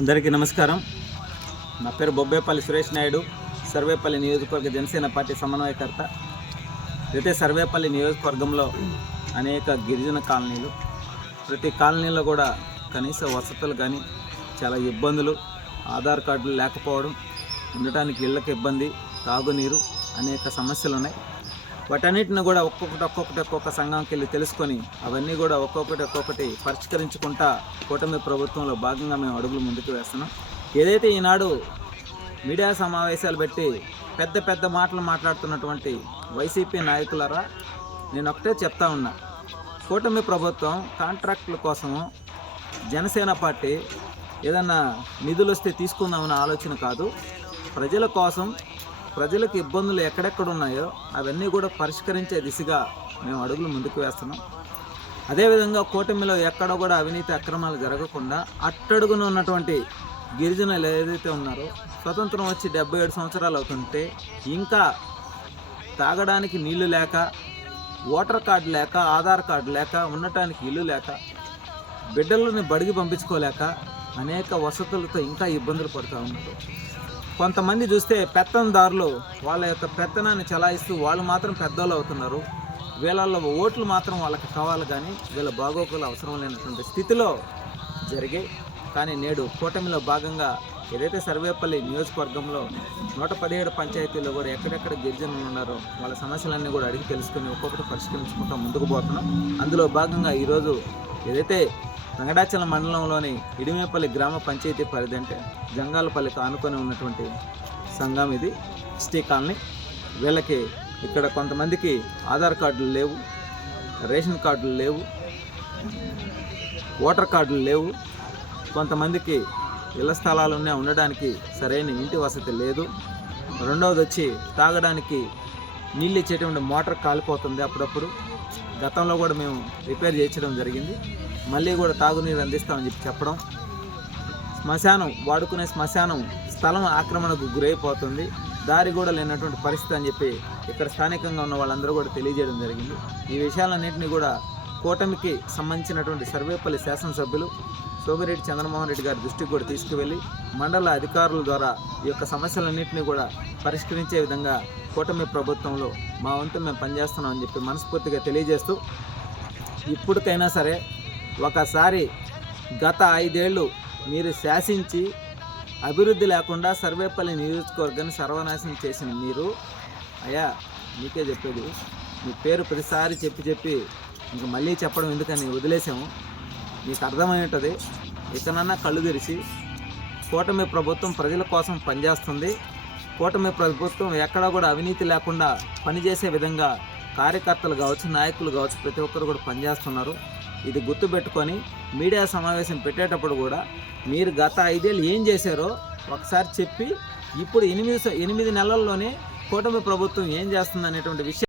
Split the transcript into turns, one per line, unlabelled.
అందరికీ నమస్కారం. నా పేరు బొబ్బేపల్లి సురేష్ నాయుడు. సర్వేపల్లి నియోజకవర్గ జనసేన పార్టీ సమన్వయకర్త. అయితే సర్వేపల్లి నియోజకవర్గంలో అనేక గిరిజన కాలనీలు ప్రతి కాలనీలో కూడా కనీస వసతులు కానీ చాలా ఇబ్బందులు ఆధార్ కార్డులు లేకపోవడం ఉండటానికి ఇళ్ళకి ఇబ్బంది తాగునీరు అనేక సమస్యలు ఉన్నాయి వాటన్నిటిని కూడా ఒక్కొక్కటి ఒక్కొక్కటి ఒక్కొక్క సంఘంకి వెళ్ళి తెలుసుకొని అవన్నీ కూడా ఒక్కొక్కటి ఒక్కొక్కటి పరిష్కరించుకుంటా కూటమి ప్రభుత్వంలో భాగంగా మేము అడుగులు ముందుకు వేస్తున్నాం. ఏదైతే ఈనాడు మీడియా సమావేశాలు పెట్టి పెద్ద పెద్ద మాటలు మాట్లాడుతున్నటువంటి వైసీపీ నాయకులరా నేను ఒకటే చెప్తా ఉన్నా. కూటమి ప్రభుత్వం కాంట్రాక్టుల కోసము జనసేన పార్టీ ఏదన్నా నిధులు వస్తే తీసుకుందామన్న ఆలోచన కాదు. ప్రజల కోసం ప్రజలకు ఇబ్బందులు ఎక్కడెక్కడ ఉన్నాయో అవన్నీ కూడా పరిష్కరించే దిశగా మేము అడుగులు ముందుకు వేస్తున్నాం. అదేవిధంగా కూటమిలో ఎక్కడ కూడా అవినీతి అక్రమాలు జరగకుండా అట్టడుగున ఉన్నటువంటి గిరిజనులు ఏదైతే ఉన్నారో స్వతంత్రం వచ్చి డెబ్బై ఏడు సంవత్సరాలు అవుతుంటే ఇంకా తాగడానికి నీళ్ళు లేక ఓటర్ కార్డు లేక ఆధార్ కార్డు లేక ఉండటానికి ఇల్లు లేక బిడ్డలని బడికి పంపించుకోలేక అనేక వసతులతో ఇంకా ఇబ్బందులు పడుతూ ఉన్నారు. కొంతమంది చూస్తే పెత్తనదారులు వాళ్ళ యొక్క పెత్తనాన్ని చలాయిస్తూ వాళ్ళు మాత్రం పెద్దోళ్ళు అవుతున్నారు. వీళ్ళల్లో ఓట్లు మాత్రం వాళ్ళకి కావాలి కానీ వీళ్ళ బాగోగులు అవసరం లేనటువంటి స్థితిలో జరిగాయి. కానీ నేడు కూటమిలో భాగంగా ఏదైతే సర్వేపల్లి నియోజకవర్గంలో నూట పదిహేడు పంచాయతీల్లో కూడా ఎక్కడెక్కడ గిరిజనులు ఉన్నారో వాళ్ళ సమస్యలన్నీ కూడా అడిగి తెలుసుకుని ఒక్కొక్కటి పరిష్కరించుకుంటూ ముందుకు పోతున్నాం. అందులో భాగంగా ఈరోజు ఏదైతే రంగడాచలం మండలంలోని ఇడిమేపల్లి గ్రామ పంచాయతీ పరిధి అంటే జంగాలపల్లికి ఆనుకొని ఉన్నటువంటి సంఘం ఇది. ST colony. వీళ్ళకి ఇక్కడ కొంతమందికి ఆధార్ కార్డులు లేవు రేషన్ కార్డులు లేవు ఓటర్ కార్డులు లేవు. కొంతమందికి ఇళ్ళ స్థలాలున్నా ఉండడానికి సరైన ఇంటి వసతి లేదు. రెండవది వచ్చి తాగడానికి నీళ్ళు ఇచ్చేటువంటి మోటార్ కాలిపోతుంది అప్పుడప్పుడు. గతంలో కూడా మేము రిపేర్ చేయించడం జరిగింది. మళ్ళీ కూడా తాగునీరు అందిస్తామని చెప్పి చెప్పడం. శ్మశానం వాడుకునే శ్మశానం స్థలం ఆక్రమణకు గురైపోతుంది. దారి కూడా లేనటువంటి పరిస్థితి అని చెప్పి ఇక్కడ స్థానికంగా ఉన్న వాళ్ళందరూ కూడా తెలియజేయడం జరిగింది. ఈ విషయాలన్నింటినీ కూడా కూటమికి సంబంధించినటువంటి సర్వేపల్లి శాసనసభ్యులు సోమిరెడ్డి చంద్రమోహన్ రెడ్డి గారి దృష్టికి కూడా తీసుకువెళ్ళి మండల అధికారుల ద్వారా ఈ యొక్క సమస్యలన్నింటినీ కూడా పరిష్కరించే విధంగా కూటమి ప్రభుత్వంలో మా వంతు మేము పనిచేస్తున్నామని చెప్పి మనస్ఫూర్తిగా తెలియజేస్తూ ఇప్పటికైనా సరే ఒకసారి గత ఐదేళ్ళు మీరు శాసించి అభివృద్ధి లేకుండా సర్వేపల్లి నియోజకవర్గాన్ని సర్వనాశనం చేసిన మీరు అయ్యా మీకే చెప్పేది. మీ పేరు ప్రతిసారి చెప్పి చెప్పి ఇంక మళ్ళీ చెప్పడం ఎందుకని వదిలేసాము. మీకు అర్థమై ఉంటుంది. ఇకనన్నా కళ్ళు తెరిచి కూటమి ప్రభుత్వం ప్రజల కోసం పనిచేస్తుంది. కూటమి ప్రభుత్వం ఎక్కడా కూడా అవినీతి లేకుండా పనిచేసే విధంగా కార్యకర్తలు కావచ్చు నాయకులు కావచ్చు ప్రతి ఒక్కరు కూడా పనిచేస్తున్నారు. ఇది గుర్తుపెట్టుకొని మీడియా సమావేశం పెట్టేటప్పుడు కూడా మీరు గత ఐదేళ్ళు ఏం చేశారో ఒకసారి చెప్పి ఇప్పుడు ఎనిమిది ఎనిమిది నెలల్లోనే కూటమి ప్రభుత్వం ఏం చేస్తుంది అనేటువంటి విషయం